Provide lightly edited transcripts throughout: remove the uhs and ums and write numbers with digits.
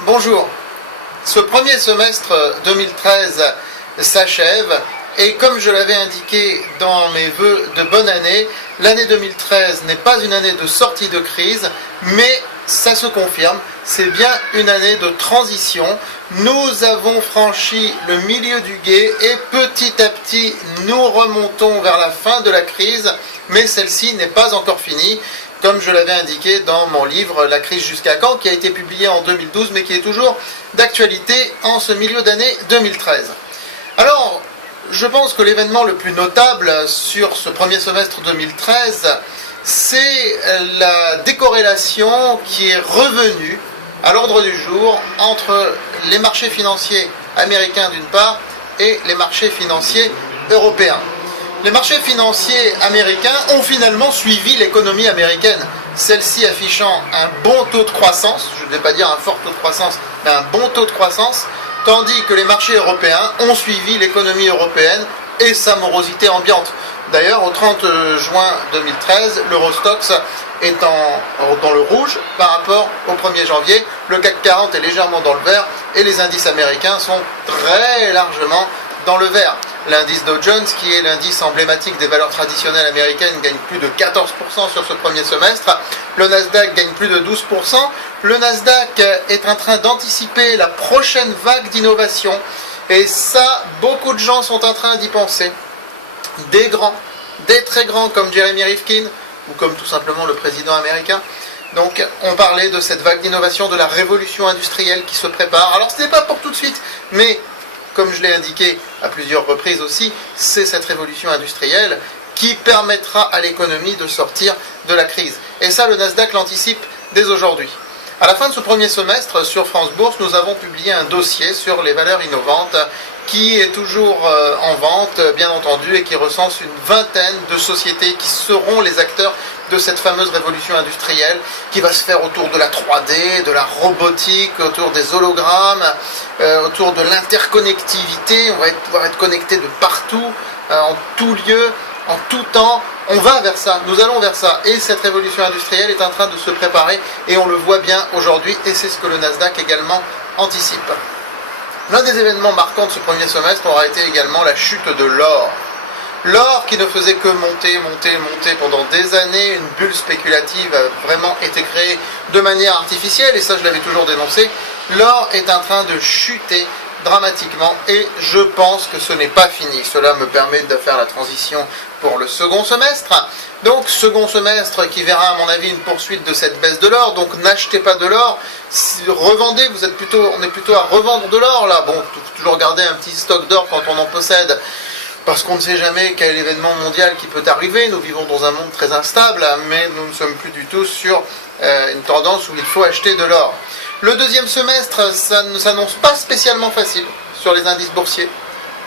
Bonjour. Ce premier semestre 2013 s'achève et comme je l'avais indiqué dans mes vœux de bonne année, l'année 2013 n'est pas une année de sortie de crise, mais ça se confirme, c'est bien une année de transition. Nous avons franchi le milieu du gué et petit à petit nous remontons vers la fin de la crise, mais celle-ci n'est pas encore finie. Comme je l'avais indiqué dans mon livre « La crise jusqu'à quand ?», qui a été publié en 2012, mais qui est toujours d'actualité en ce milieu d'année 2013. Alors, je pense que l'événement le plus notable sur ce premier semestre 2013, c'est la décorrélation qui est revenue à l'ordre du jour entre les marchés financiers américains d'une part et les marchés financiers européens. Les marchés financiers américains ont finalement suivi l'économie américaine, celle-ci affichant un bon taux de croissance, je ne vais pas dire un fort taux de croissance, mais un bon taux de croissance, tandis que les marchés européens ont suivi l'économie européenne et sa morosité ambiante. D'ailleurs, au 30 juin 2013, l'Eurostoxx est dans le rouge par rapport au 1er janvier, le CAC 40 est légèrement dans le vert et les indices américains sont très largement dans le vert. L'indice Dow Jones, qui est l'indice emblématique des valeurs traditionnelles américaines, gagne plus de 14% sur ce premier semestre. Le Nasdaq gagne plus de 12%. Le Nasdaq est en train d'anticiper la prochaine vague d'innovation. Et ça, beaucoup de gens sont en train d'y penser. Des grands, des très grands comme Jeremy Rifkin, ou comme tout simplement le président américain. Donc, on parlait de cette vague d'innovation, de la révolution industrielle qui se prépare. Alors, ce n'est pas pour tout de suite, mais comme je l'ai indiqué à plusieurs reprises aussi, c'est cette révolution industrielle qui permettra à l'économie de sortir de la crise. Et ça, le Nasdaq l'anticipe dès aujourd'hui. À la fin de ce premier semestre, sur France Bourse, nous avons publié un dossier sur les valeurs innovantes qui est toujours en vente, bien entendu, et qui recense une vingtaine de sociétés qui seront les acteurs de cette fameuse révolution industrielle qui va se faire autour de la 3D, de la robotique, autour des hologrammes, autour de l'interconnectivité. On va pouvoir être connecté de partout, en tout lieu, en tout temps. On va vers ça, nous allons vers ça. Et cette révolution industrielle est en train de se préparer et on le voit bien aujourd'hui et c'est ce que le Nasdaq également anticipe. L'un des événements marquants de ce premier semestre aura été également la chute de l'or. L'or qui ne faisait que monter pendant des années, une bulle spéculative a vraiment été créée de manière artificielle, et ça je l'avais toujours dénoncé. L'or est en train de chuter dramatiquement et je pense que ce n'est pas fini. Cela me permet de faire la transition pour le second semestre. Donc second semestre qui verra à mon avis une poursuite de cette baisse de l'or. Donc n'achetez pas de l'or, revendez, on est plutôt à revendre de l'or là. Bon, toujours garder un petit stock d'or quand on en possède, parce qu'on ne sait jamais quel événement mondial qui peut arriver. Nous vivons dans un monde très instable, mais nous ne sommes plus du tout sur une tendance où il faut acheter de l'or. Le deuxième semestre, ça ne s'annonce pas spécialement facile sur les indices boursiers.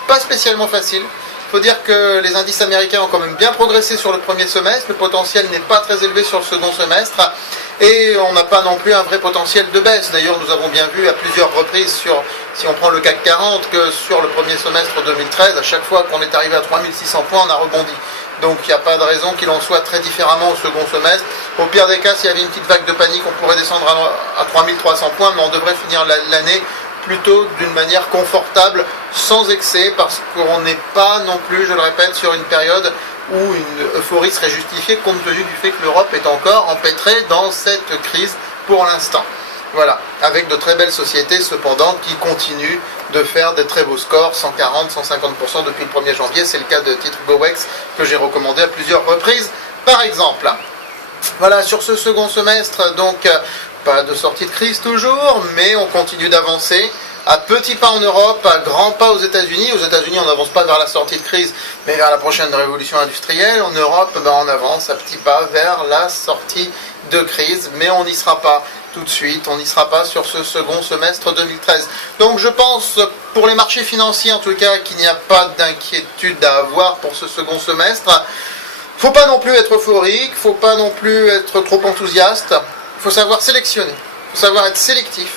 Pas spécialement facile. Il faut dire que les indices américains ont quand même bien progressé sur le premier semestre. Le potentiel n'est pas très élevé sur le second semestre. Et on n'a pas non plus un vrai potentiel de baisse. D'ailleurs, nous avons bien vu à plusieurs reprises, si on prend le CAC 40, que sur le premier semestre 2013, à chaque fois qu'on est arrivé à 3600 points, on a rebondi. Donc il n'y a pas de raison qu'il en soit très différemment au second semestre. Au pire des cas, s'il y avait une petite vague de panique, on pourrait descendre à 3300 points, mais on devrait finir l'année plutôt d'une manière confortable, sans excès, parce qu'on n'est pas non plus, je le répète, sur une période où une euphorie serait justifiée compte tenu du fait que l'Europe est encore empêtrée dans cette crise pour l'instant. Voilà, avec de très belles sociétés cependant qui continuent de faire des très beaux scores, 140, 150% depuis le 1er janvier, c'est le cas de titre GoEx que j'ai recommandé à plusieurs reprises par exemple. Voilà, sur ce second semestre, donc pas de sortie de crise toujours, mais on continue d'avancer. À petits pas en Europe, à grands pas aux États-Unis. Aux États-Unis, on n'avance pas vers la sortie de crise, mais vers la prochaine révolution industrielle. En Europe, on avance à petits pas vers la sortie de crise, mais on n'y sera pas tout de suite. On n'y sera pas sur ce second semestre 2013. Donc je pense, pour les marchés financiers en tout cas, qu'il n'y a pas d'inquiétude à avoir pour ce second semestre. Faut pas non plus être euphorique, faut pas non plus être trop enthousiaste. Il faut savoir sélectionner, il faut savoir être sélectif.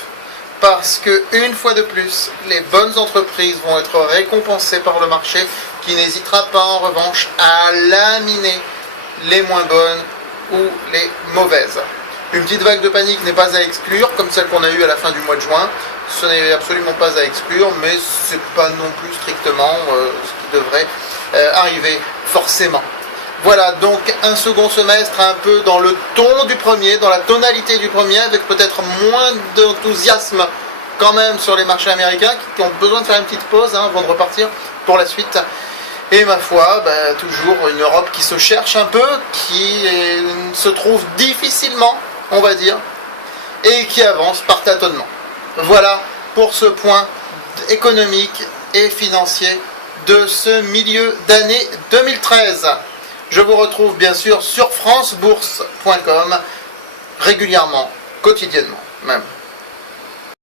Parce que, une fois de plus, les bonnes entreprises vont être récompensées par le marché qui n'hésitera pas en revanche à laminer les moins bonnes ou les mauvaises. Une petite vague de panique n'est pas à exclure, comme celle qu'on a eue à la fin du mois de juin. Ce n'est absolument pas à exclure, mais ce n'est pas non plus strictement ce qui devrait arriver forcément. Voilà, donc un second semestre un peu dans le ton du premier, dans la tonalité du premier, avec peut-être moins d'enthousiasme quand même sur les marchés américains, qui ont besoin de faire une petite pause avant de repartir pour la suite. Et ma foi, toujours une Europe qui se cherche un peu, qui se trouve difficilement, on va dire, et qui avance par tâtonnement. Voilà pour ce point économique et financier de ce milieu d'année 2013. Je vous retrouve bien sûr sur francebourse.com régulièrement, quotidiennement même.